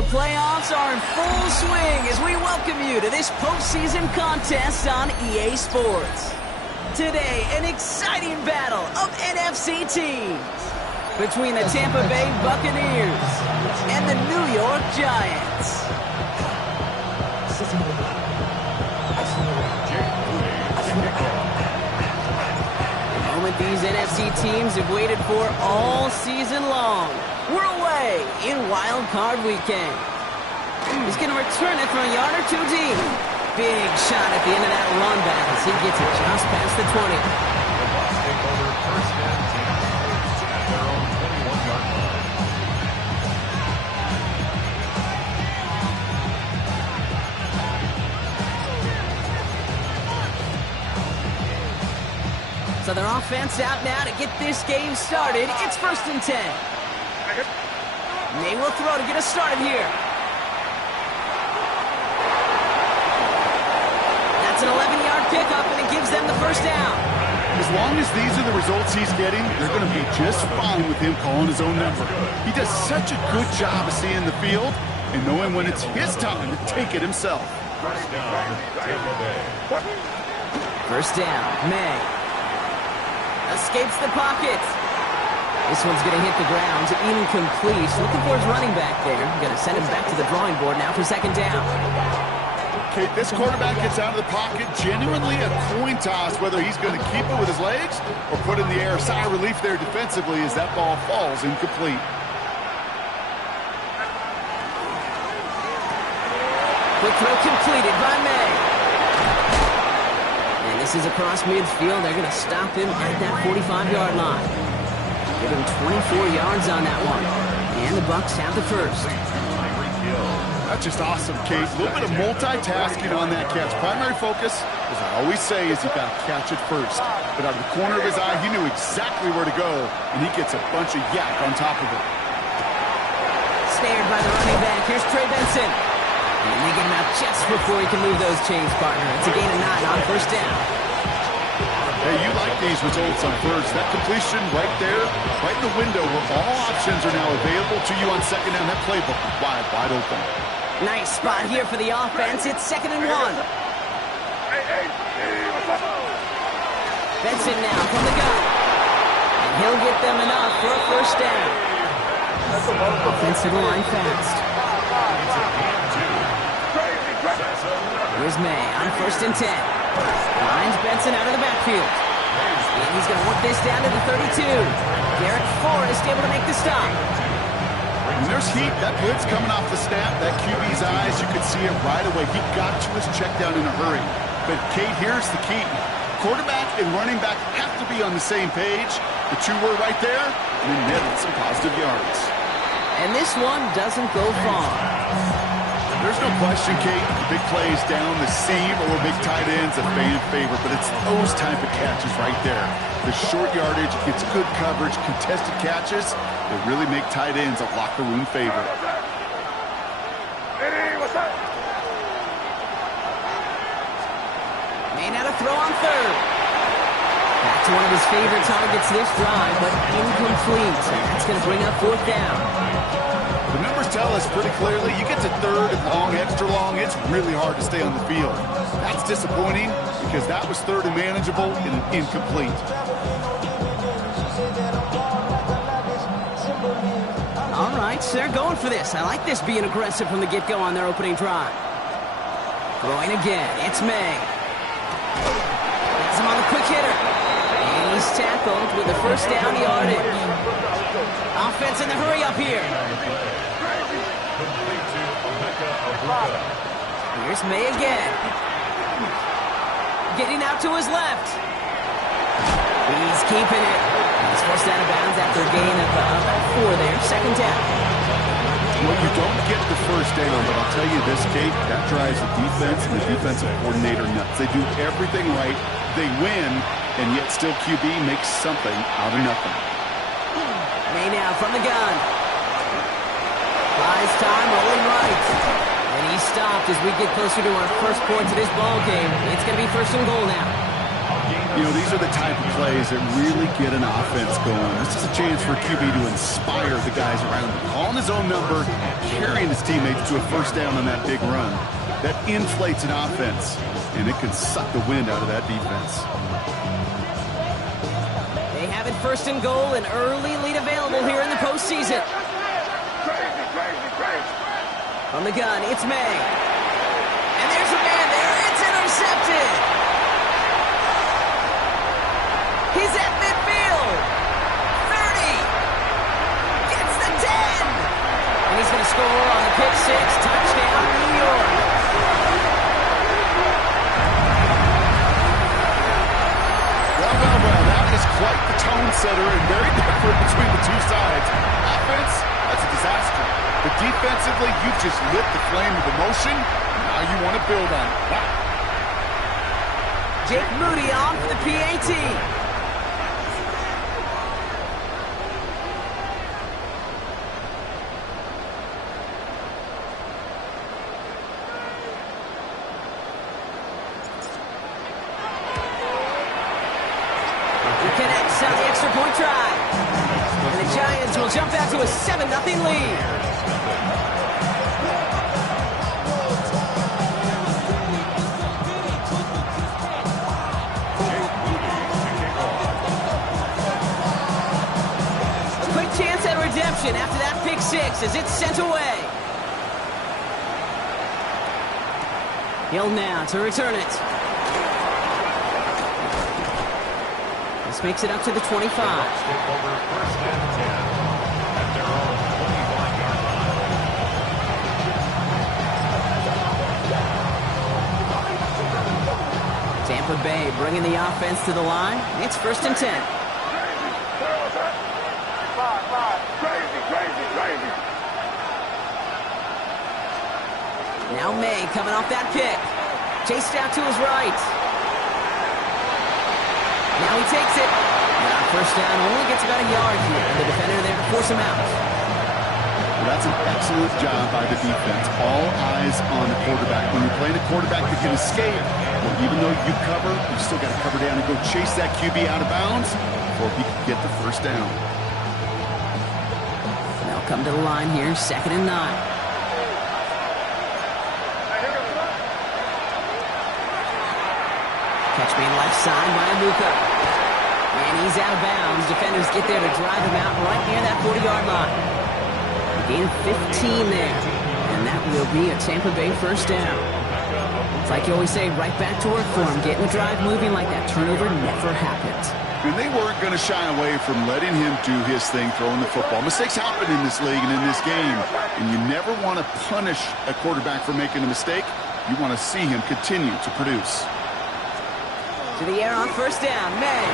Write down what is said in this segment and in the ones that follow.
The playoffs are in full swing as we welcome you to this postseason contest on EA Sports. Today, an exciting battle of NFC teams between the Tampa Bay Buccaneers and the New York Giants. The moment these NFC teams have waited for all season long. We're away in Wild Card Weekend. He's going to return it from a yard or two deep. Big shot at the end of that run back as he gets it just past the 20. The Bucs take over first and 10 at their own 21-yard line. So their offense out now to get this game started. It's first and 10. May will throw to get us started here. That's an 11-yard pickup, and it gives them the first down. As long as these are the results he's getting, they're going to be just fine with him calling his own number. He does such a good job of seeing the field and knowing when it's his time to take it himself. First down, Tampa Bay. First down, May. Escapes the pocket. This one's going to hit the ground, incomplete. Looking for his running back there. Going to send him back to the drawing board now for second down. Okay, this quarterback gets out of the pocket, genuinely a coin toss whether he's going to keep it with his legs or put in the air. Sigh of relief there defensively as that ball falls incomplete. Quick throw completed by May. And this is across midfield. They're going to stop him at that 45-yard line. Give him 24 yards on that one. And the Bucs have the first. That's just awesome, Kate. A little bit of multitasking on that catch. Primary focus, as I always say, is you got to catch it first. But out of the corner of his eye, he knew exactly where to go, and he gets a bunch of yak on top of it. Snared by the running back. Here's Trey Benson. And they get him out just before he can move those chains, partner. It's a gain of 9 on first down. Hey, you like these results on first. That completion right there, right in the window where all options are now available to you on second down. That playbook is wide, wide open. Nice spot here for the offense. It's second and 1. Benson now from the gun. And he'll get them enough for a first down. Offensive line fast. Here's May on first and 10. Lines Benson out of the backfield. And he's going to work this down to the 32. Garrett Forrest able to make the stop. When there's heat, that blitz coming off the snap, that QB's eyes, you could see it right away. He got to his check down in a hurry. But, Kate, here's the key. Quarterback and running back have to be on the same page. The two were right there, and then netted some positive yards. And this one doesn't go far. There's no question, Kate, big plays down the seam or big tight ends a fan favorite, but it's those type of catches right there. The short yardage, it's good coverage, contested catches, they really make tight ends a locker room favorite. May not a throw on third. Back to one of his favorite targets this drive, but incomplete. And that's going to bring up fourth down. The numbers tell us pretty clearly, you get to third and long, extra long, it's really hard to stay on the field. That's disappointing because that was third and manageable and incomplete. All right, so they're going for this. I like this being aggressive from the get-go on their opening drive. Throwing again, it's May. Gets him on the quick hitter. And he's tackled with the first down yardage. Offense in the hurry up here. Here's May again. Getting out to his left. He's keeping it. He's forced out of bounds after a gain of about 4 there. Second down. Well, you don't get the first down, but I'll tell you this, Kate, that drives the defense and the defensive coordinator nuts. They do everything right. They win, and yet still QB makes something out of nothing. May now from the gun. Buys time, rolling right. And he's stopped as we get closer to our first points of this ball game. It's going to be first and goal now. You know, these are the type of plays that really get an offense going. This is a chance for QB to inspire the guys around him. Calling his own number, carrying his teammates to a first down on that big run. That inflates an offense, and it can suck the wind out of that defense. They have it first and goal, an early lead available here in the postseason. From the gun, it's May. And there's a man there. It's intercepted. He's at midfield. 30. Gets the 10. And he's going to score on the pick six. Touchdown, New York. Well, that is quite the tone setter and very different between the two sides. Offense, that's a disaster. But defensively, you've just lit the flame of emotion. Now you want to build on it. Wow. Jake Moody on for the PAT. He connects on the extra point try. And the Giants will jump out to a 7-0 lead. After that pick six as it's sent away. Hill now to return it. This makes it up to the 25. Over first and 10 at their own 25-yard line. Tampa Bay bringing the offense to the line. It's first and 10. Now May coming off that pick. Chased out to his right. Now he takes it. And on first down, only gets about a yard here. And the defender there to force him out. Well, that's an excellent job by the defense. All eyes on the quarterback. When you're playing a quarterback that can escape, well, even though you cover, you still got to cover down and go chase that QB out of bounds before he can get the first down. They'll come to the line here, 2nd and 9. Catch being left side by Amuka. And he's out of bounds. Defenders get there to drive him out right near that 40-yard line. Gain of 15 there. And that will be a Tampa Bay first down. It's like you always say, right back to work for him. Getting the drive moving like that turnover never happened. And they weren't going to shy away from letting him do his thing, throwing the football. Mistakes happen in this league and in this game. And you never want to punish a quarterback for making a mistake. You want to see him continue to produce. To the air on first down, May.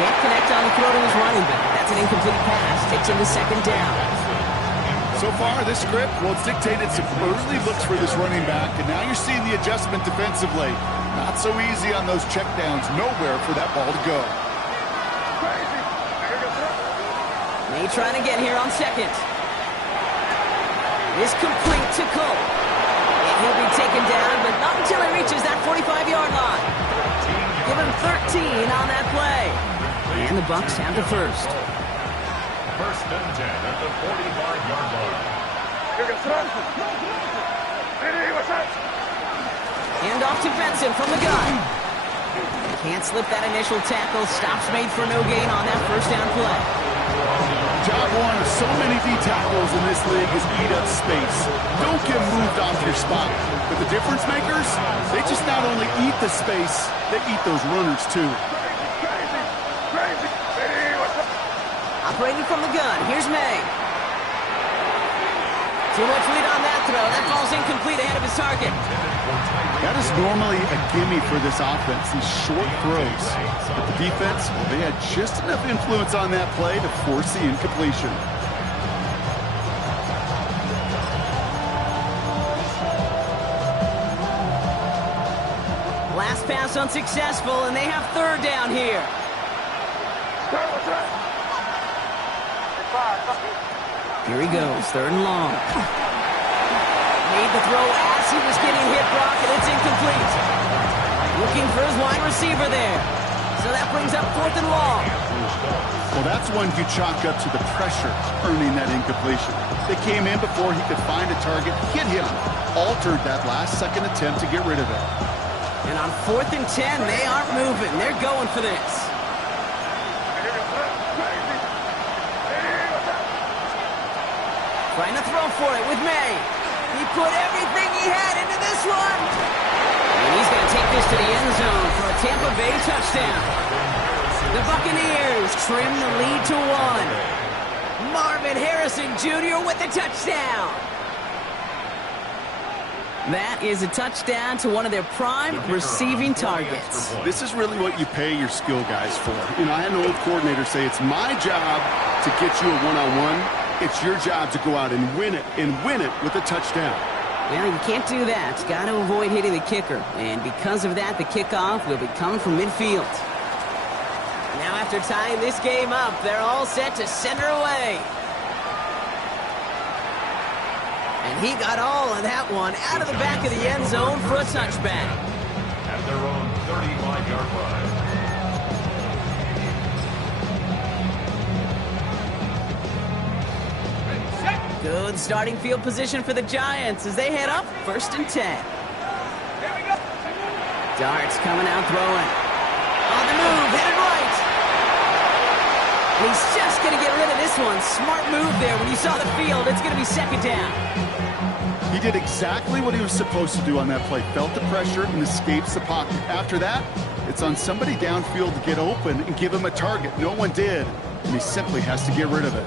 Can't connect on the throw to his running back. That's an incomplete pass. Takes him to 2nd down. So far, this script, well, it's dictated some early looks for this running back, and now you're seeing the adjustment defensively. Not so easy on those checkdowns. Nowhere for that ball to go. May trying to get here on 2nd. Is complete to Cole. And he'll be taken down, but not until he reaches that 45-yard line. Give him 13 on that play. And the Bucs have the first. First and 10 at the 45-yard line. Hand off to Benson from the gun. Can't slip that initial tackle. Stops made for no gain on that first down play. Job one of so many D tackles in this league is eat up space. Don't get moved off your spot. But the difference makers, they just not only eat the space, they eat those runners too. Operating from the gun, here's May. Too much lead on that throw. That ball's incomplete ahead of his target. That is normally a gimme for this offense, these short throws. But the defense, well, they had just enough influence on that play to force the incompletion. Last pass unsuccessful, and they have 3rd down here. Here he goes, 3rd and long. Made the throw as he was getting hit, Brock, and it's incomplete. Looking for his wide receiver there. So that brings up 4th and long. Well, that's one you chalk up to the pressure earning that incompletion. They came in before he could find a target, hit him, altered that last-second attempt to get rid of it. And on 4th and 10, they aren't moving. They're going for this. Trying to throw for it with May. He put everything he had into this one. And he's going to take this to the end zone for a Tampa Bay touchdown. The Buccaneers trim the lead to 1. Marvin Harrison Jr. with the touchdown. That is a touchdown to one of their prime receiving targets. This is really what you pay your skill guys for. You know, I had an old coordinator say, it's my job to get you a one-on-one. It's your job to go out and win it with a touchdown. Well, you can't do that. You got to avoid hitting the kicker. And because of that, the kickoff will be coming from midfield. Now after tying this game up, they're all set to center away. And he got all of that one out of the back of the end zone for a touchback. At their own 35-yard line. Good starting field position for the Giants as they head up 1st and 10. Darts coming out throwing. On the move, headed right. And he's just going to get rid of this one. Smart move there when you saw the field. It's going to be 2nd down. He did exactly what he was supposed to do on that play. Felt the pressure and escapes the pocket. After that, it's on somebody downfield to get open and give him a target. No one did, and he simply has to get rid of it.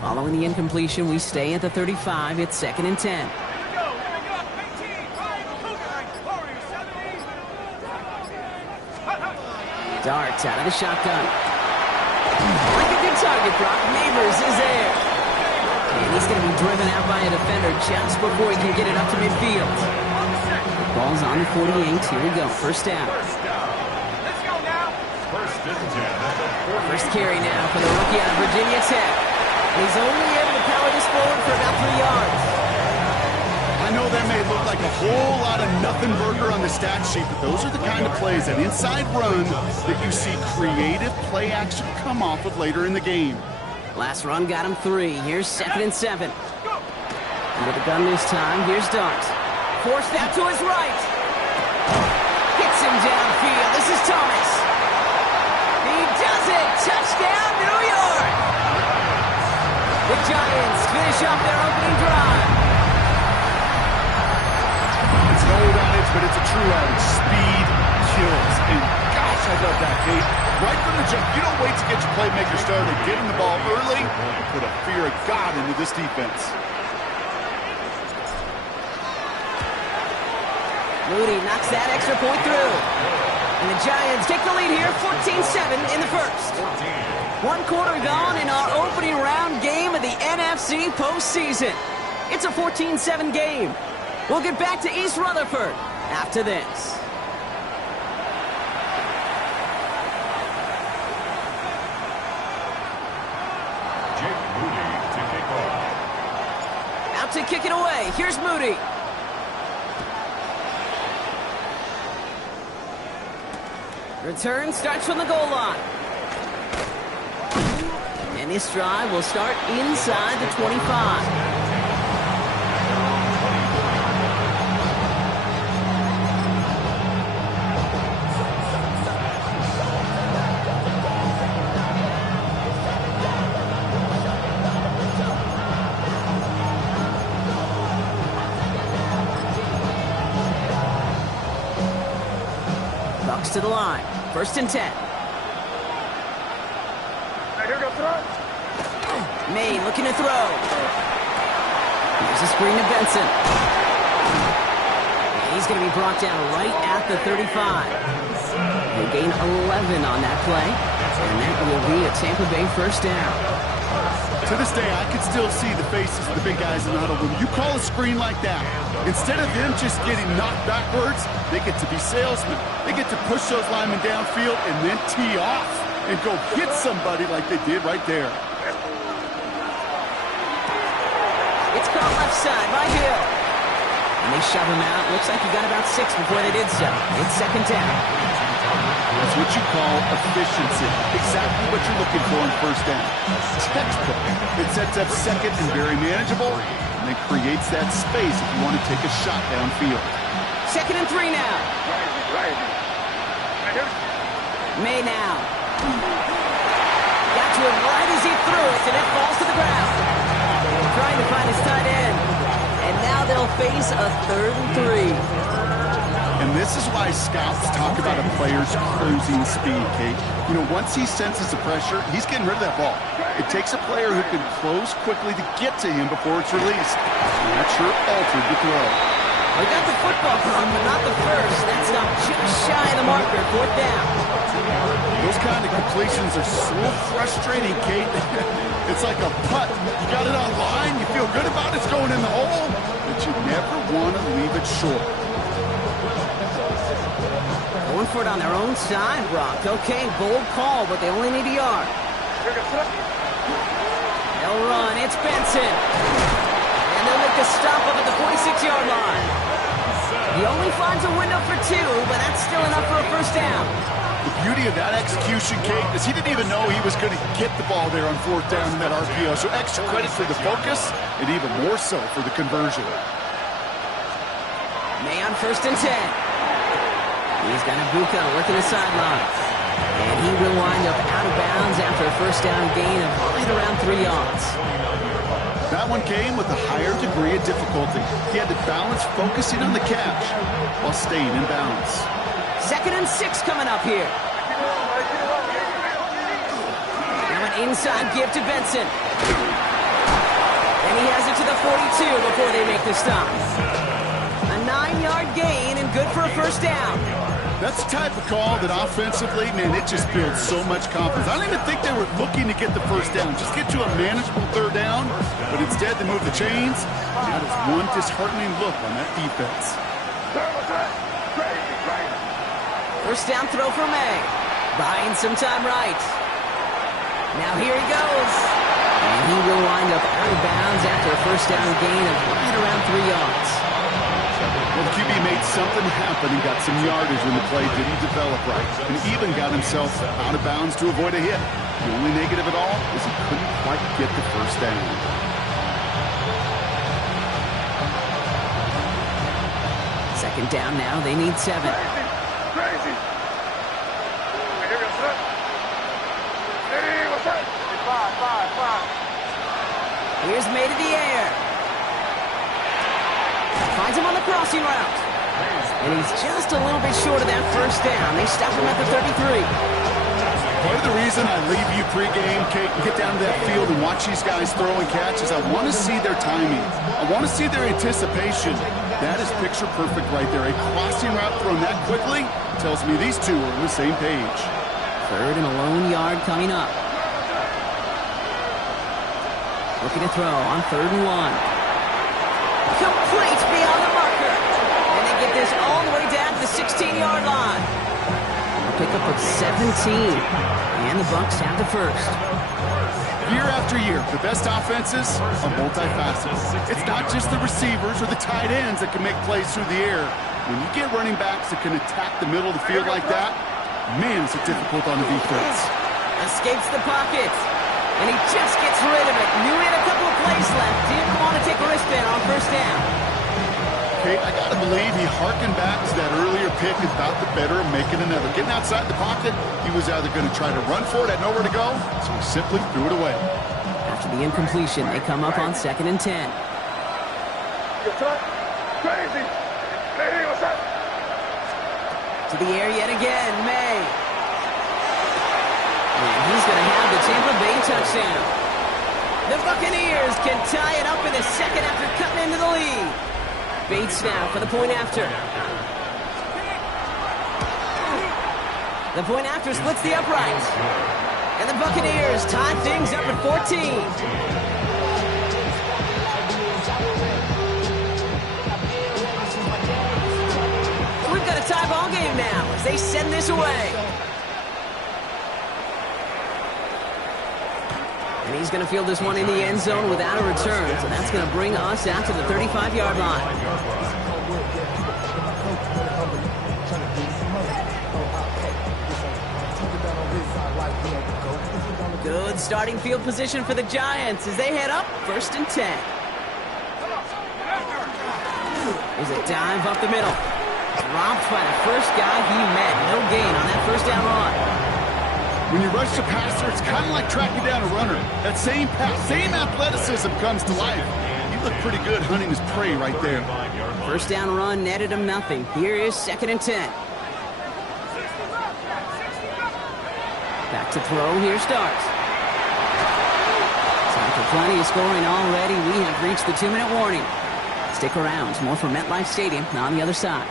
Following the incompletion, we stay at the 35. It's 2nd and 10. Darts out of the shotgun. Like a good target, Brock. Neighbors is there. And he's going to be driven out by a defender just before he can get it up to midfield. The ball's on the 48. Here we go. 1st down. Let's go now. 1st and 10. First carry now for the rookie out of Virginia Tech. And he's only able to power this forward for about 3 yards. I know that may look like a whole lot of nothing burger on the stat sheet, but those are the kind of plays, that inside run, that you see creative play action come off of later in the game. Last run got him 3. Here's 2nd and 7. Under the gun this time, here's Dart. Forced out to his right. Hits him downfield. This is Thomas. He does it. Touchdown, New York. The Giants finish off their opening drive. It's an old adage, but it's a true adage. Speed kills. And gosh, I love that, Kate. Right from the jump, you don't wait to get your playmaker started. Get him the ball early and put a fear of God into this defense. Moody knocks that extra point through. And the Giants take the lead here, 14-7 in the first. 1 quarter gone in our opening round game of the NFC postseason. It's a 14-7 game. We'll get back to East Rutherford after this. Jake Moody to kick off. Out to kick it away. Here's Moody. Return starts from the goal line. And this drive will start inside the 25. Bucks to the line. 1st and 10. May looking to throw. Here's a screen to Benson. And he's going to be brought down right at the 35. They gain 11 on that play. And that will be a Tampa Bay 1st down. To this day, I can still see the faces of the big guys in the huddle. When you call a screen like that, instead of them just getting knocked backwards, they get to be salesmen. They get to push those linemen downfield and then tee off. and go hit somebody like they did right there. It's caught left side by Hill. And they shove him out. Looks like he got about 6 before they did so. It's second down. That's what you call efficiency. Exactly what you're looking for in first down. Textbook. It sets up second and very manageable, and it creates that space if you want to take a shot downfield. Second and 3 now. May now. Got to him right as he threw it, and it falls to the ground. Trying to find his tight end. And now they'll face a 3rd and 3. And this is why scouts talk about a player's cruising speed, Kate. You know, once he senses the pressure, he's getting rid of that ball. It takes a player who can close quickly to get to him before it's released. And that sure altered the throw. They got the football from, but not the first. That's not just shy of the marker. 4th down. Those kind of completions are so frustrating, Kate. It's like a putt. You got it on line, you feel good about it, it's going in the hole, but you never want to leave it short. Going for it on their own side, Brock. Okay, bold call, but they only need a yard. They'll run. It's Benson. And they'll make a stop up at the 46-yard line. He only finds a window for 2, but that's still enough for a first down. The beauty of that execution, Kate, is he didn't even know he was going to get the ball there on 4th down in that RPO. So extra credit for the focus, and even more so for the conversion. May on 1st and 10. He's got Ibuka working the sidelines. And he will wind up out of bounds after a first down gain of right around 3 yards. That one came with a higher degree of difficulty. He had to balance focusing on the catch while staying in bounds. 2nd and 6 coming up here. Now an inside give to Benson. And he has it to the 42 before they make the stop. A 9-yard gain and good for a first down. That's the type of call that offensively, man, it just builds so much confidence. I don't even think they were looking to get the first down. Just get to a manageable 3rd down, but instead they move the chains. And that is one disheartening look on that defense. First down throw for May. Buying some time right. Now here he goes. And he will wind up out of bounds after a first down gain of right around 3 yards. Well, the QB made something happen and got some yardage when the play didn't develop right, and even got himself out of bounds to avoid a hit. The only negative at all is he couldn't quite get the first down. Second down now, they need 7. Crazy. Hey, what's up? 5. Here's May to the air. Finds him on the crossing route. And he's just a little bit short of that first down. They stop him at the 33. Part of the reason I leave you pregame, Kate, and get down to that field and watch these guys throw and catch is I want to see their timing. I want to see their anticipation. That is picture perfect right there. A crossing route thrown that quickly tells me these two are on the same page. 3rd and a lone yard coming up. Looking to throw on 3rd and 1. Complete beyond the marker. And they get this all the way down to the 16-yard line. A pickup of 17. And the Bucs have the first. Year after year, the best offenses are multifaceted. It's not just the receivers or the tight ends that can make plays through the air. When you get running backs that can attack the middle of the field like that, man, is it difficult on the defense. Escapes the pocket. And he just gets rid of it. Knew he had a couple of plays left. Didn't want to take a risk there on first down. Okay, I got to believe he harkened back to that earlier pick about the better of making another. Getting outside the pocket, he was either going to try to run for it, had nowhere to go, so he simply threw it away. After the incompletion, they come up on 2nd and 10. Crazy. Hey, what's up? To the air yet again, May. And he's going to have the Tampa Bay touchdown. The Buccaneers can tie it up in the second after cutting into the lead. Bates now for the point after. The point after splits the upright. And the Buccaneers tie things up at 14. We've got a tie ball game now as they send this away. He's going to field this one in the end zone without a return, so that's going to bring us out to the 35-yard line. Good starting field position for the Giants as they head up 1st and 10. There's a dive up the middle. Dropped by the first guy he met. No gain on that first down run. When you rush the passer, it's kind of like tracking down a runner. That same pass, same athleticism comes to life. He looked pretty good hunting his prey right there. First down run netted him nothing. Here is 2nd and 10. Back to throw. Here starts. Time for plenty of scoring already. We have reached the 2-minute warning. Stick around. More from MetLife Stadium on the other side.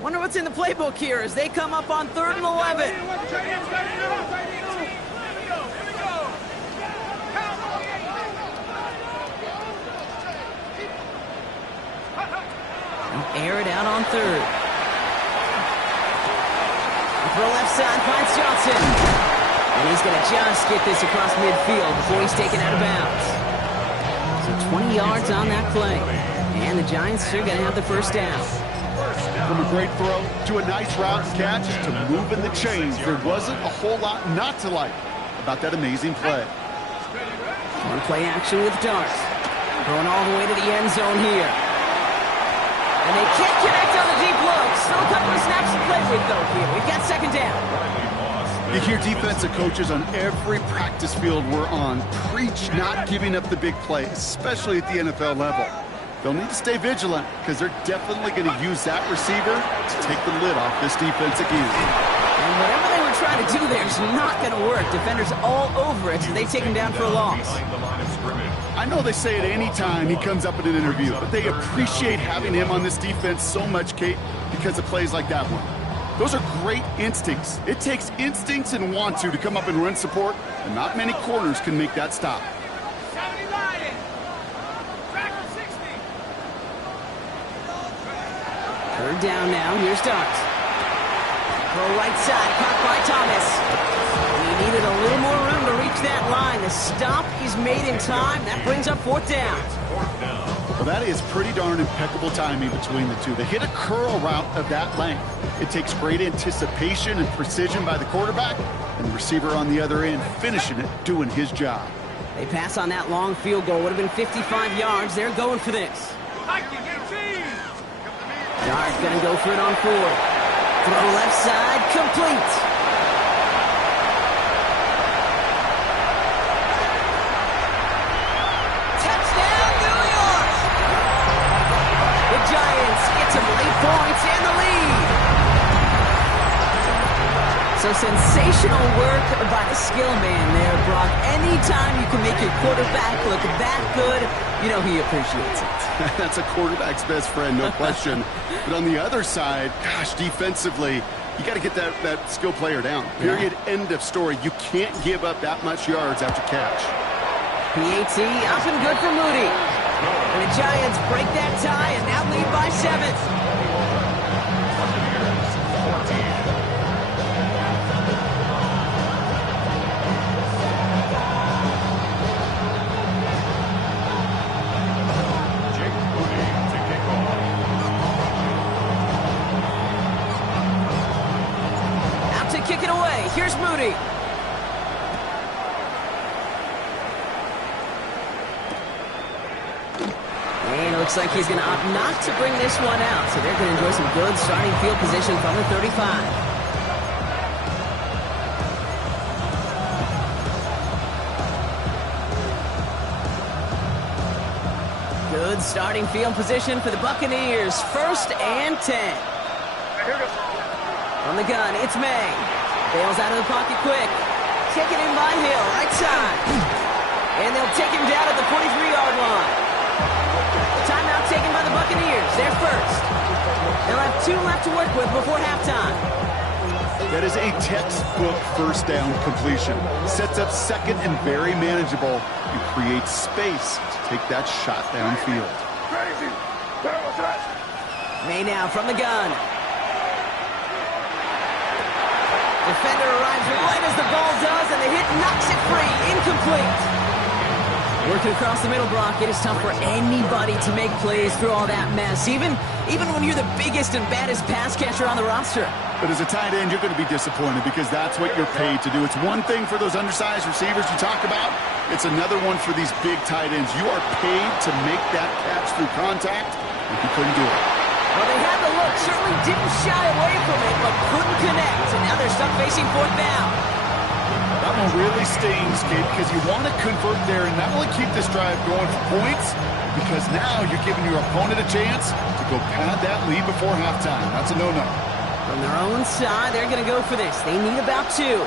Wonder what's in the playbook here as they come up on 3rd and 11. Air it out on 3rd. Throw left side, finds Johnson. And he's going to just get this across midfield before he's taken out of bounds. So 20 yards on that play. And the Giants are going to have the first down. From a great throw to a nice route and catch to moving the chains, there wasn't a whole lot not to like about that amazing play. On play action with Darts. Going all the way to the end zone here. And they can't connect on the deep look. Still a couple of snaps to play with, though, here. We've got 2nd down. You hear defensive coaches on every practice field we're on preach not giving up the big play, especially at the NFL level. They'll need to stay vigilant because they're definitely going to use that receiver to take the lid off this defense again. And whatever they were trying to do there is not going to work. Defenders all over it, so they take him down for a loss. I know they say it any time he comes up in an interview, but they appreciate having him on this defense so much, Kate, because of plays like that one. Those are great instincts. It takes instincts and want to come up and run support, and not many corners can make that stop. 3rd down now. Here's Darts. Throw right side, caught by Thomas. He needed a little more room to reach that line. The stop is made in time. That brings up 4th down. Well, that is pretty darn impeccable timing between the two. They hit a curl route of that length. It takes great anticipation and precision by the quarterback, and the receiver on the other end finishing it, doing his job. They pass on that long field goal. Would have been 55 yards. They're going for this. Dart gonna go for it on 4th. Throw left side, complete. Touchdown, New York! The Giants get some late points and the lead. So sensational work by the skill man there, Brock. Anytime you can make your quarterback look that good, you know he appreciates it. That's a quarterback's best friend, no question. But on the other side, gosh, defensively, you got to get that skill player down. Period, end of story. You can't give up that much yards after catch. PAT up and good for Moody. And the Giants break that tie and now lead by 7. Kick it away. Here's Moody. And it looks like he's going to opt not to bring this one out. So they're going to enjoy some good starting field position from the 35. Good starting field position for the Buccaneers. 1st and 10. From the gun, it's May. Bails out of the pocket quick. Taken in by Hill, right side. And they'll take him down at the 43-yard line. Timeout taken by the Buccaneers. They're first. They'll have 2 left to work with before halftime. That is a textbook first down completion. Sets up 2nd and very manageable. You create space to take that shot downfield. Crazy. That was that. May now from the gun. Defender arrives right as the ball does, and the hit knocks it free. Incomplete. Working across the middle, Brock, it is tough for anybody to make plays through all that mess, even when you're the biggest and baddest pass catcher on the roster. But as a tight end, you're going to be disappointed because that's what you're paid to do. It's one thing for those undersized receivers you talk about. It's another one for these big tight ends. You are paid to make that catch through contact, and you couldn't do it. Well, they had the look, certainly didn't shy away from it, but couldn't connect, and now they're stuck facing fourth down. That one really stings, Kate, because you want to convert there and not only keep this drive going for points, because now you're giving your opponent a chance to go pad that lead before halftime. That's a no-no. From their own side, they're going to go for this. They need about 2.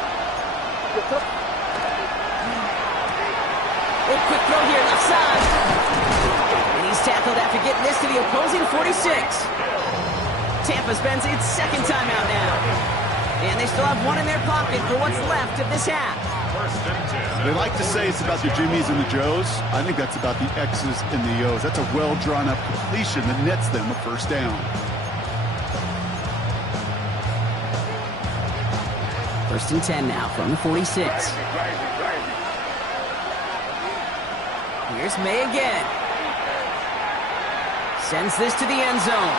Oh, quick throw here, left side. And he's tackled after getting this to the opposing 46. Tampa spends its second timeout now. And they still have one in their pocket for what's left of this half. They like to say it's about the Jimmies and the Joes. I think that's about the X's and the O's. That's a well-drawn-up completion that nets them a first down. First and 10 now from the 46. Here's May again. Sends this to the end zone.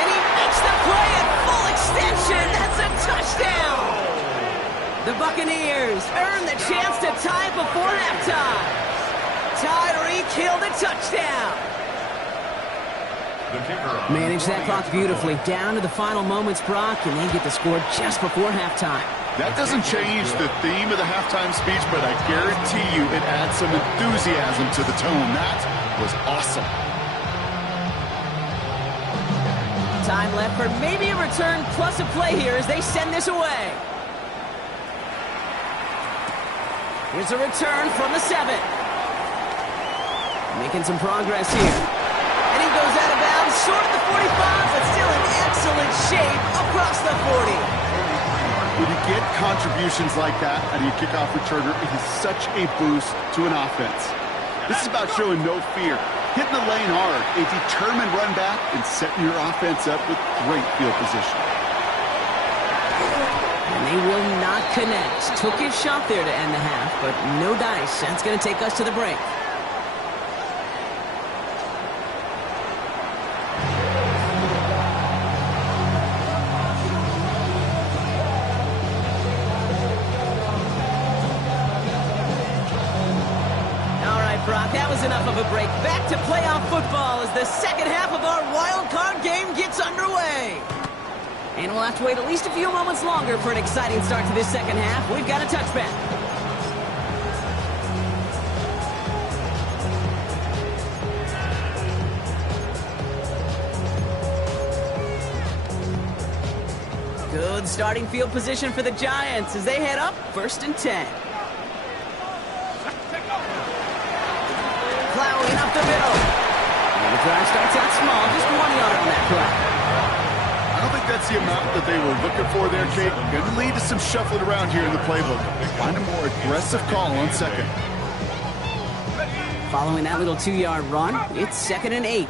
And he makes the play at full extension. That's a touchdown. The Buccaneers earn the chance to tie before halftime. Tyreek Hill the touchdown. Manage that clock beautifully. Down to the final moments, Brock, and they get the score just before halftime. That doesn't change the theme of the halftime speech, but I guarantee you it adds some enthusiasm to the tone. That was awesome. Time left for maybe a return plus a play here as they send this away. Here's a return from the 7. Making some progress here. And he goes out of bounds, short of the 45, but still in excellent shape across the 40. When you get contributions like that out of your kickoff returner, it is such a boost to an offense. This is about showing no fear, hitting the lane hard, a determined run back, and setting your offense up with great field position. And they will not connect. Took his shot there to end the half, but no dice. That's going to take us to the break. Brock, that was enough of a break. Back to playoff football as the second half of our wild card game gets underway. And we'll have to wait at least a few moments longer for an exciting start to this second half. We've got a touchback. Good starting field position for the Giants as they head up first and 10. Plowing up the middle. And the drive starts out small, just 1 yard on that play. I don't think that's the amount that they were looking for there, Kate. Going to lead to some shuffling around here in the playbook. Find a more aggressive call on second. Following that little 2-yard run, it's 2nd and 8.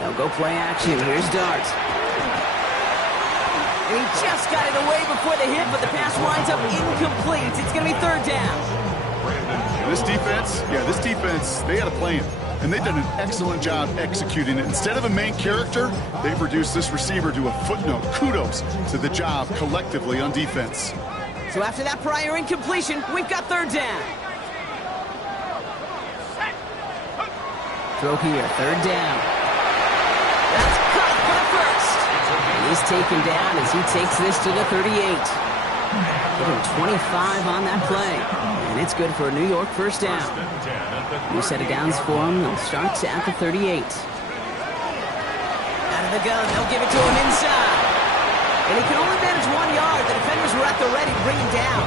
They'll go play action. Here's Dart. And he just got it away before the hit, but the pass winds up incomplete. It's going to be 3rd down. This defense, they had a plan. And they've done an excellent job executing it. Instead of a main character, they've reduced this receiver to a footnote. Kudos to the job collectively on defense. So after that prior incompletion, we've got 3rd down. Throw here, 3rd down. That's cut for the first. He's taken down as he takes this to the 38. Give him 25 on that play. And it's good for a New York first down. New set of downs for him. They'll start at the 38. Out of the gun, they'll give it to him inside. And he can only manage 1 yard. The defenders were at the ready to bring him down.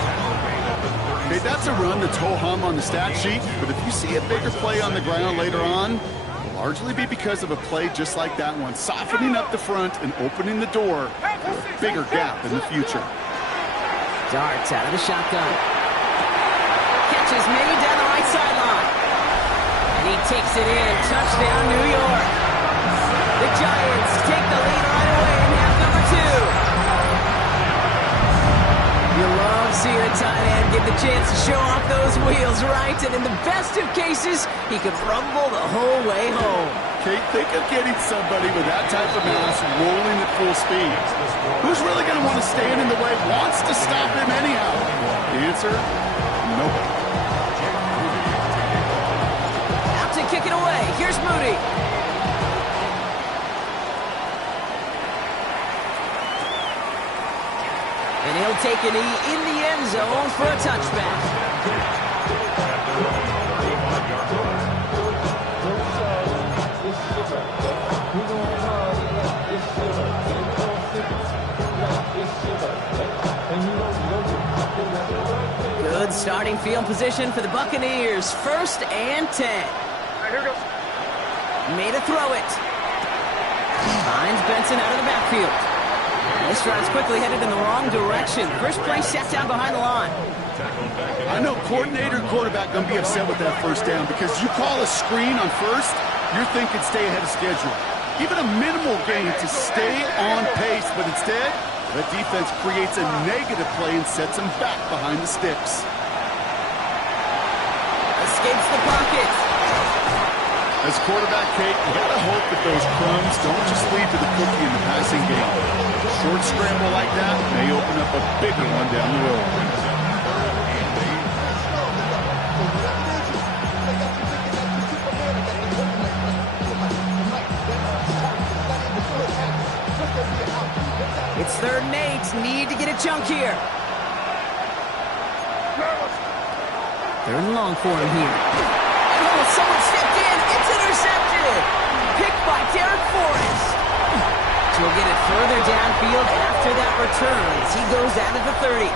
Okay, that's a run that's ho-hum on the stat sheet. But if you see a bigger play on the ground later on, largely be because of a play just like that one, softening up the front and opening the door for a bigger gap in the future. Darts out of the shotgun. Catch Launches May down the right sideline. And he takes it in. Touchdown, New York. The Giants take the lead right away in half number 2. You love seeing a tight end get the chance to show off those wheels, right? And in the best of cases, he could rumble the whole way home. Kate, think of getting somebody with that type of mass rolling at full speed. Who's really going to want to stand in the way, wants to stop him anyhow? The answer, nobody. Out to kick it away. Here's Moody. And he'll take a knee in the end zone for a touchback. Good starting field position for the Buccaneers. 1st and 10. Here goes. Made a throw it. Finds Benson out of the backfield. This drive's quickly headed in the wrong direction. First play set down behind the line. I know coordinator and quarterback going to be upset with that first down because you call a screen on first, you're thinking stay ahead of schedule. Even a minimal gain to stay on pace, but instead, the defense creates a negative play and sets them back behind the sticks. Escapes the pocket. As quarterback, Kate, you got to hope that those crumbs don't just lead to the cookie in the passing game. A short scramble like that may open up a bigger one down the road. It's 3rd and 8. Need to get a chunk here. 3rd and long for him here. Oh, someone stepped in. It's intercepted. Picked by Derek Forrest. He'll get it further downfield after that return as he goes out of the 30.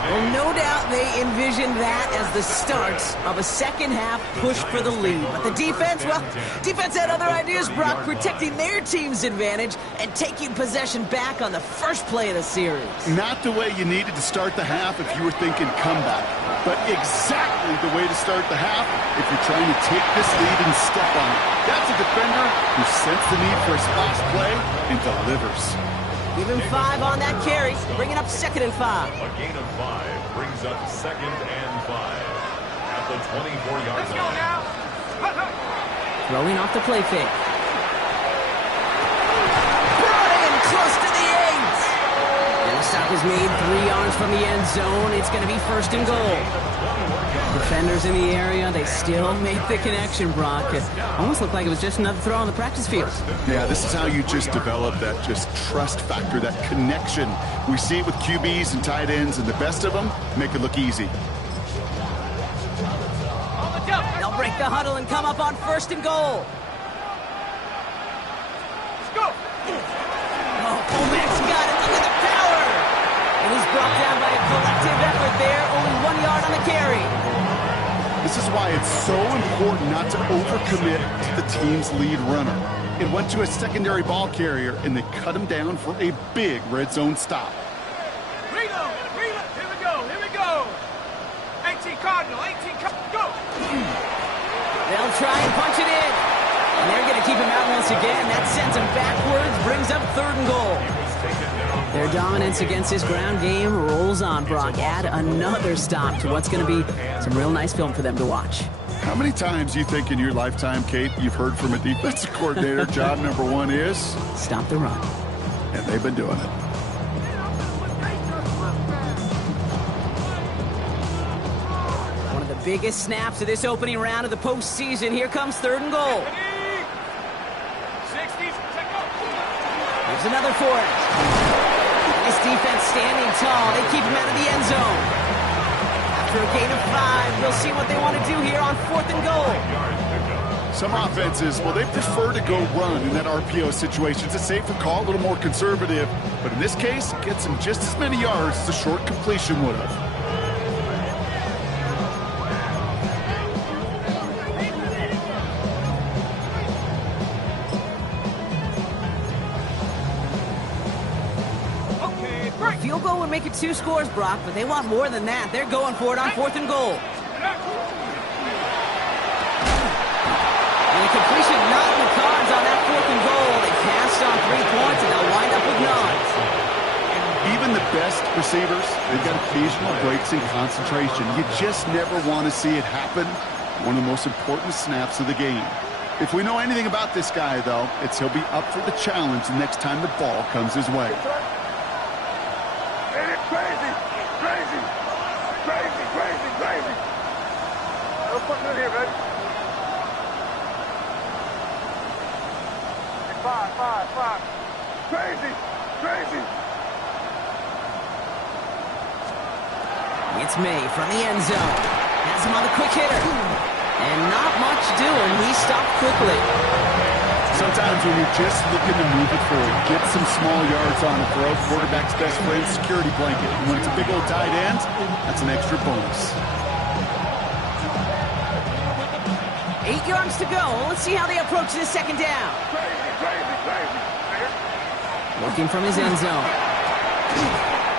Well, no doubt they envisioned that as the start of a second-half push for the lead. But the defense, well, defense had other ideas, Brock, protecting their team's advantage and taking possession back on the first play of the series. Not the way you needed to start the half if you were thinking comeback, but exactly the way to start the half if you're trying to take this lead and step on it. That's a defender who senses the need for a splash play and delivers. Give him 5 on that carry, bringing up 2nd and 5. A gain of 5 brings up 2nd and 5 at the 24-yard line. Let's go now. Throwing off the play fake. Brought in close to the 8. And the stop is made 3 yards from the end zone. It's going to be 1st and goal. Defenders in the area, they still make the connection, Brock. It almost looked like it was just another throw on the practice field. Yeah, this is how you just develop that just trust factor, that connection. We see it with QBs and tight ends, and the best of them make it look easy. They'll break the huddle and come up on 1st and goal. Let's go. Oh, Max got it. Look at the power. And he's brought down by a collective effort there. Only 1 yard on the carry. This is why it's so important not to overcommit to the team's lead runner. It went to a secondary ball carrier, and they cut him down for a big red zone stop. Reload. Here we go. 18 Cardinal. Go. They'll try and punch it in. And they're going to keep him out once again. That sends him backwards, brings up 3rd and goal. Their dominance against his ground game rolls on, Brock. Add another stop to what's going to be some real nice film for them to watch. How many times do you think in your lifetime, Kate, you've heard from a defensive coordinator, job number 1 is? Stop the run. And they've been doing it. One of the biggest snaps of this opening round of the postseason. Here comes 3rd and goal. 60. Here's another Forrest. This defense standing tall. They keep him out of the end zone. After a gain of 5, we'll see what they want to do here on 4th and goal. Some offenses, well, they prefer to go run in that RPO situation. It's a safer call, a little more conservative. But in this case, it gets him just as many yards as a short completion would have. Field goal would make it 2 scores, Brock, but they want more than that. They're going for it on 4th and goal. And a completion not in the cards on that 4th and goal. They passed on 3 points, and they'll wind up with none. Even the best receivers, they've got occasional breaks in concentration. You just never want to see it happen. One of the most important snaps of the game. If we know anything about this guy, though, it's he'll be up for the challenge the next time the ball comes his way. Crazy! Crazy! Crazy! Crazy! Crazy! No fucking in here, baby. 5. Crazy! Crazy! It's May from the end zone. Has him on the quick hitter. And not much doing. He stopped quickly. Sometimes when you're just looking to move it forward, get some small yards on a throw, quarterback's best friend, security blanket. And when it's a big old tight end, that's an extra bonus. 8 yards to go. Let's see how they approach this 2nd down. Crazy! Looking from his end zone.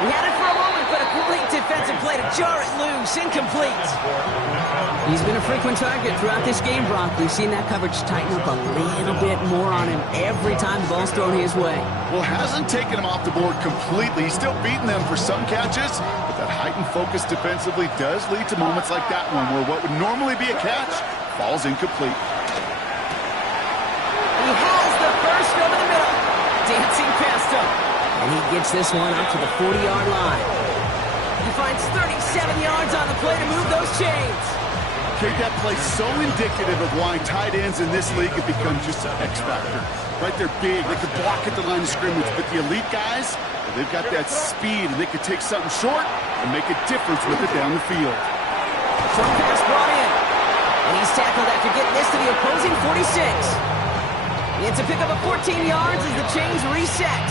He had it for a moment, but a great defensive play to jar it loose. Incomplete. He's been a frequent target throughout this game, Brock. We've seen that coverage tighten up a little bit more on him every time the ball's thrown his way. Well, hasn't taken him off the board completely. He's still beating them for some catches, but that heightened focus defensively does lead to moments like that one where what would normally be a catch falls incomplete. He has the first over the middle. Dancing past him. And he gets this one up to the 40-yard line. He finds 37 yards on the play to move those chains. Kate, that play so indicative of why tight ends in this league have become just an X factor. Right, they're big, they can block at the line of scrimmage, but the elite guys, well, they've got that speed, and they can take something short and make a difference with it down the field. Short pass brought in. And he's tackled after getting this to the opposing 46. It's a pickup of 14 yards as the chains reset.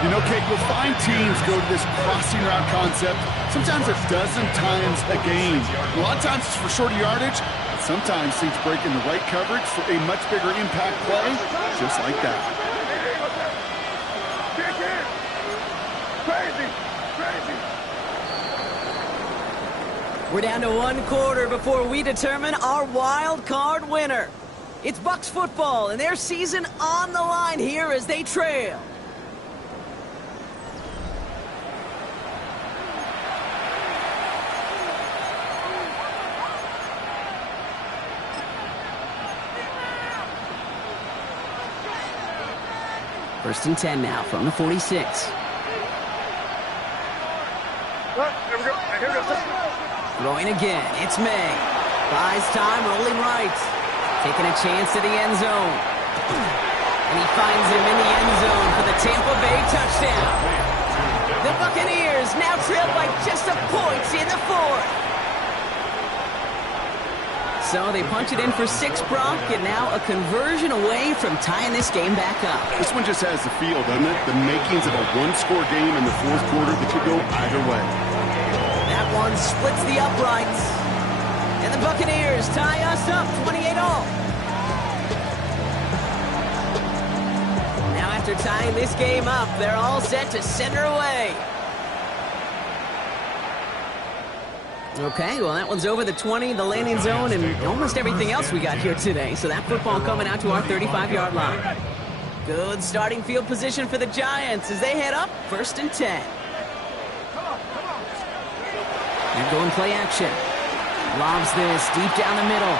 You know, Kate, you'll find teams go to this crossing route concept sometimes a dozen times a game. A lot of times it's for shorter yardage, but sometimes teams break in the right coverage for a much bigger impact play, just like that. Crazy! We're down to 1 quarter before we determine our wild card winner. It's Bucs football, and their season on the line here as they trail. First and 10 now from the 46. Here we go. Here we go. Throwing again, it's May. Buys time, rolling right. Taking a chance to the end zone. And he finds him in the end zone for the Tampa Bay touchdown. The Buccaneers now trail by just a point in the 4th. So they punch it in for 6, Brock, and now a conversion away from tying this game back up. This one just has the feel, doesn't it? The makings of a one-score game in the 4th quarter that could go either way. That one splits the uprights. And the Buccaneers tie us up 28-all. Now after tying this game up, they're all set to send her away. Okay, well that one's over the 20, the landing zone, and almost everything else we got here today. So that football coming out to our 35-yard line. Good starting field position for the Giants as they head up 1st and 10. And going play action. Lobs this deep down the middle.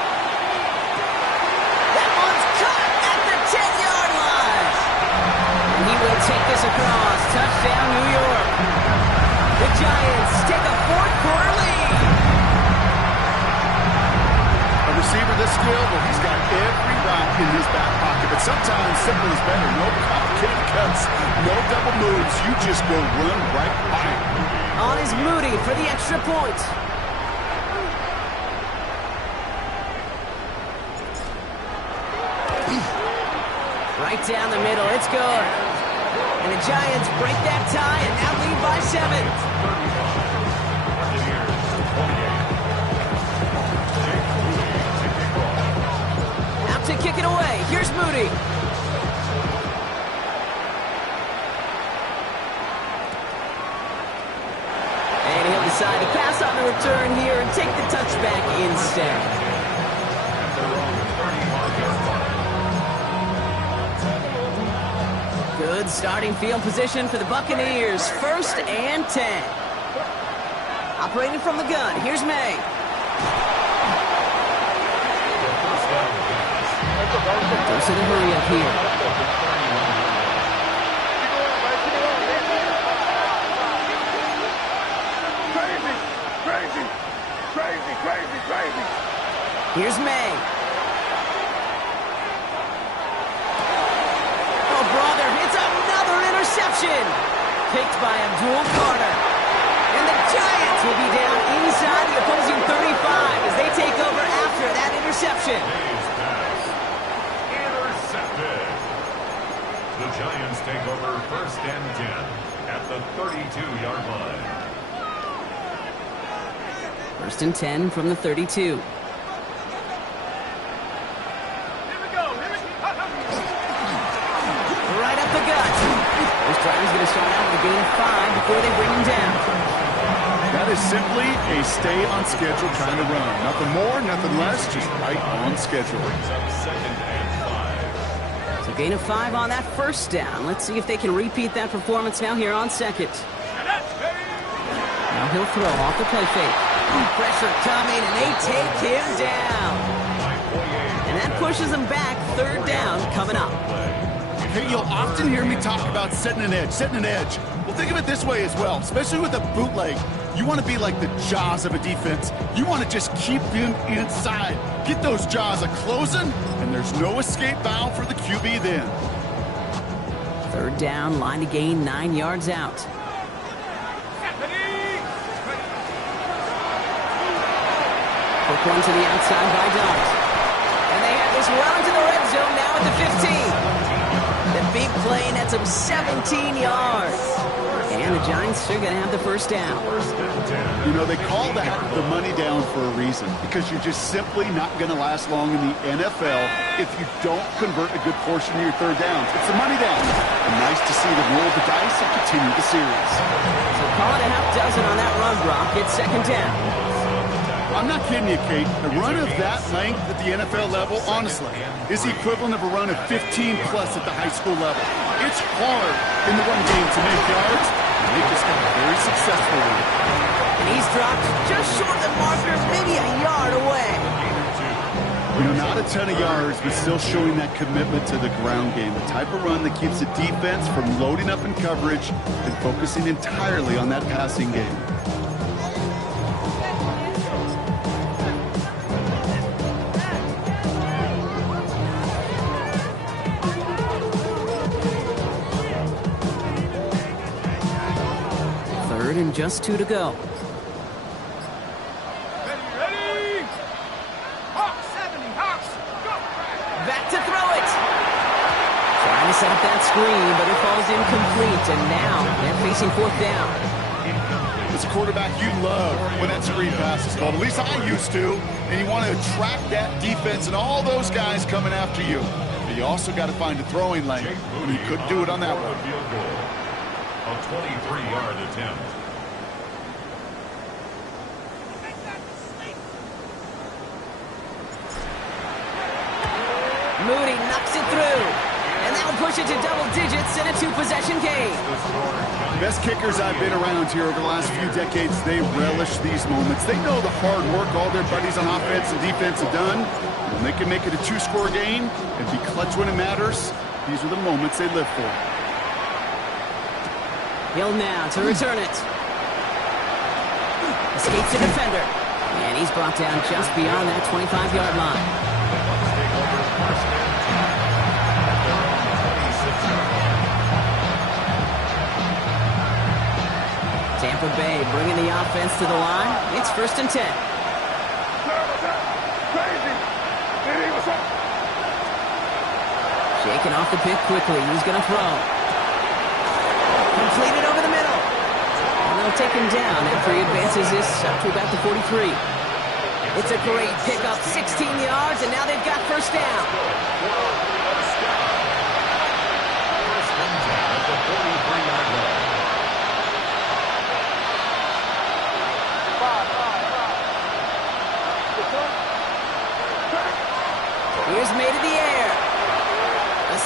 That one's caught at the 10-yard line. And he will take this across. Touchdown, New York. The Giants take a 4th quarter lead. A receiver this skilled, well, he's got every route in his back pocket, but sometimes simple is better. No complicated cuts, no double moves. You just go run right by him. On is Moody for the extra point. Right down the middle, it's good. And the Giants break that tie and now lead by 7. Out to kick it away, here's Moody. And he'll decide to pass on the return here and take the touchback. back instead. At their own 35-yard line. Good starting field position for the Buccaneers. 1st and 10. Operating from the gun, here's May. Goes to the hurry up here. Crazy. Here's May. Oh, brother, it's another interception. Picked by Abdul Carter. And the Giants will be down inside the opposing 35 as they take over after that interception. May's pass. Intercepted. The Giants take over 1st and 10 at the 32-yard line. 1st and 10 from the 32. Right up the gut. This driver's going to start out with a gain of 5 before they bring him down. That is simply a stay on schedule kind of run. Nothing more, nothing less, just right on schedule. Brings up 2nd and 5. So gain of 5 on that 1st down. Let's see if they can repeat that performance now here on 2nd. Now he'll throw off the play fake. Pressure coming, and they take him down. And that pushes them back. 3rd down coming up. Hey, you'll often hear me talk about setting an edge. Well, think of it this way as well, especially with a bootleg. You want to be like the jaws of a defense. You want to just keep them inside. Get those jaws a-closing, and there's no escape valve for the QB then. 3rd down, line to gain 9 yards out. Quick one to the outside by Dart. And they have this well into the red zone now at the 15. The big play nets them 17 yards. And the Giants are going to have the 1st down. You know, they call that the money down for a reason, because you're just simply not going to last long in the NFL if you don't convert a good portion of your 3rd downs. It's the money down. And nice to see them roll the dice and continue the series. So call it a half dozen on that run, Brock. It's 2nd down. I'm not kidding you, Kate. A run of that length at the NFL level, honestly, is the equivalent of a run of 15-plus at the high school level. It's hard in the run game to make yards, and they just got very successful with it. And he's dropped just short of the marker, maybe a yard away. You know, not a ton of yards, but still showing that commitment to the ground game. The type of run that keeps the defense from loading up in coverage and focusing entirely on that passing game. And just 2 to go. Ready! Hawks, 70, Hawks, go! Back to throw it. Trying to set up that screen, but it falls incomplete. And now they're facing 4th down. As a quarterback, you love when that screen pass is called. At least I used to. And you want to attract that defense and all those guys coming after you. But you also got to find a throwing lane. And he couldn't do it on that one. A 23-yard attempt. Moody knocks it through. And that will push it to double digits in a 2-possession game. Best kickers I've been around here over the last few decades, they relish these moments. They know the hard work all their buddies on offense and defense have done. When they can make it a 2-score game and be clutch when it matters, these are the moments they live for. Hill now to return it. Escapes the defender. And he's brought down just beyond that 25-yard line. Tampa Bay bringing the offense to the line. It's 1st and 10. Crazy! What's up? Shaking off the pick quickly. He's going to throw. Completed over the middle. And they'll take him down after he advances this up to about the 43. It's a great pickup, 16 yards, and now they've got 1st down.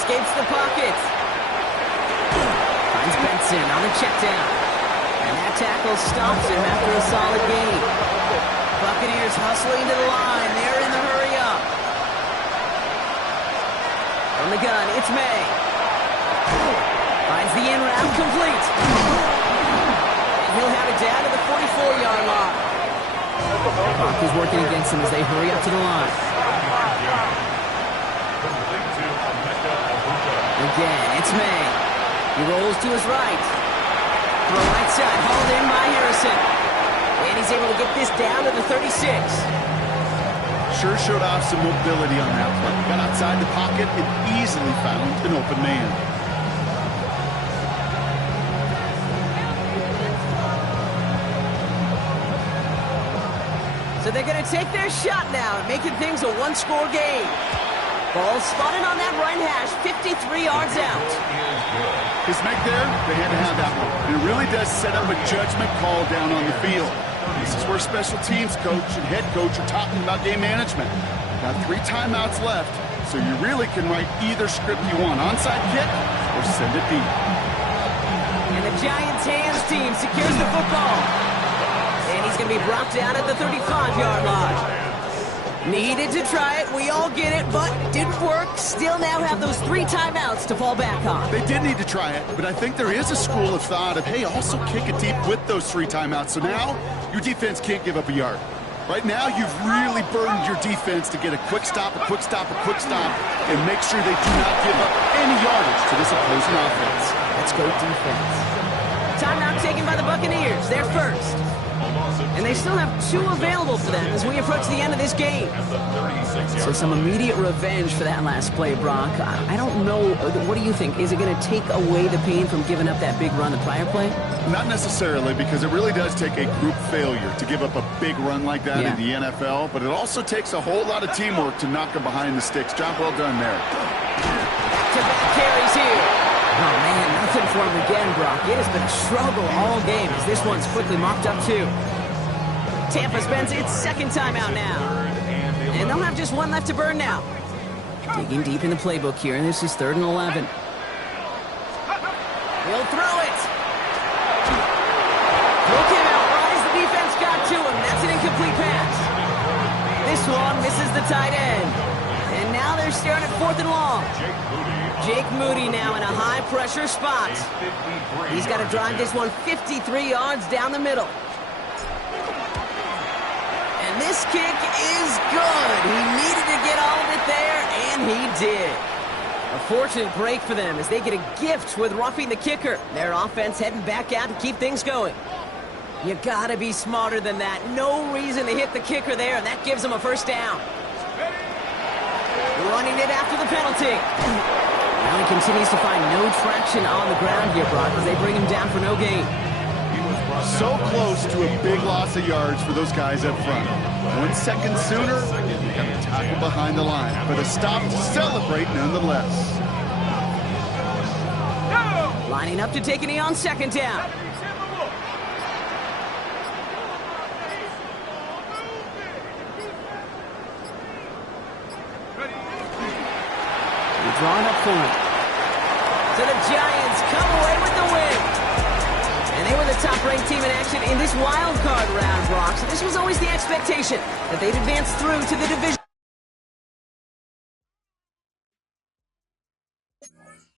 escapes the pocket. Finds Benson on the check down. And that tackle stops him after a solid gain. Buccaneers hustling to the line. They're in the hurry up. From the gun, it's May. Finds the in route complete. And he'll have it down to the 44-yard line. Clock is working against them as they hurry up to the line. Again, it's May. He rolls to his right. From the right side, hauled in by Harrison. And he's able to get this down to the 36. Sure showed off some mobility on that play. Got outside the pocket and easily found an open man. So they're going to take their shot now, making things a one-score game. Ball spotted on that right hash, 53 yards out. His make there, they had to have that one. And it really does set up a judgment call down on the field. This is where special teams coach and head coach are talking about game management. Got 3 timeouts left, so you really can write either script you want. Onside kick or send it deep. And the Giants hands team secures the football. And he's going to be brought down at the 35-yard line. Needed to try it, we all get it, but didn't work. Still now have those 3 timeouts to fall back on. They did need to try it, but I think there is a school of thought of, hey, also kick it deep with those 3 timeouts. So now your defense can't give up a yard. Right now, you've really burdened your defense to get a quick stop, a quick stop, a quick stop, and make sure they do not give up any yardage to this opposing offense. Let's go defense. Timeout taken by the Buccaneers. They're first. And they still have 2 available for them as we approach the end of this game. So some immediate revenge for that last play, Brock. I don't know. What do you think? Is it going to take away the pain from giving up that big run the prior play? Not necessarily, because it really does take a group failure to give up a big run like that in the NFL. But it also takes a whole lot of teamwork to knock them behind the sticks. Job well done there. Back-to-back carries here. Oh, man, nothing for him again, Brock. It has been a struggle all game as this one's quickly mocked up, too. Tampa spends its second timeout now. And they'll have just 1 left to burn now. Digging deep in the playbook here, and this is 3rd and 11. He'll throw it. Throw came out right as the defense got to him. That's an incomplete pass. This one misses the tight end. And now they're staring at 4th and long. Jake Moody now in a high-pressure spot. He's got to drive this one 53 yards down the middle. And this kick is good. He needed to get all of it there, and he did. A fortunate break for them as they get a gift with roughing the kicker. Their offense heading back out to keep things going. You got to be smarter than that. No reason to hit the kicker there, and that gives them a first down. Running it after the penalty. Now he continues to find no traction on the ground here, Brock, as they bring him down for no gain. So close to a big loss of yards for those guys up front. 1 second sooner, you got to tackle behind the line. But a stop to celebrate nonetheless. Lining up to take a knee on 2nd down. Drawn up for it. So the Giants come away with the win. And they were the top-ranked team in action in this wild card round, Brock. So this was always the expectation that they'd advance through to the division.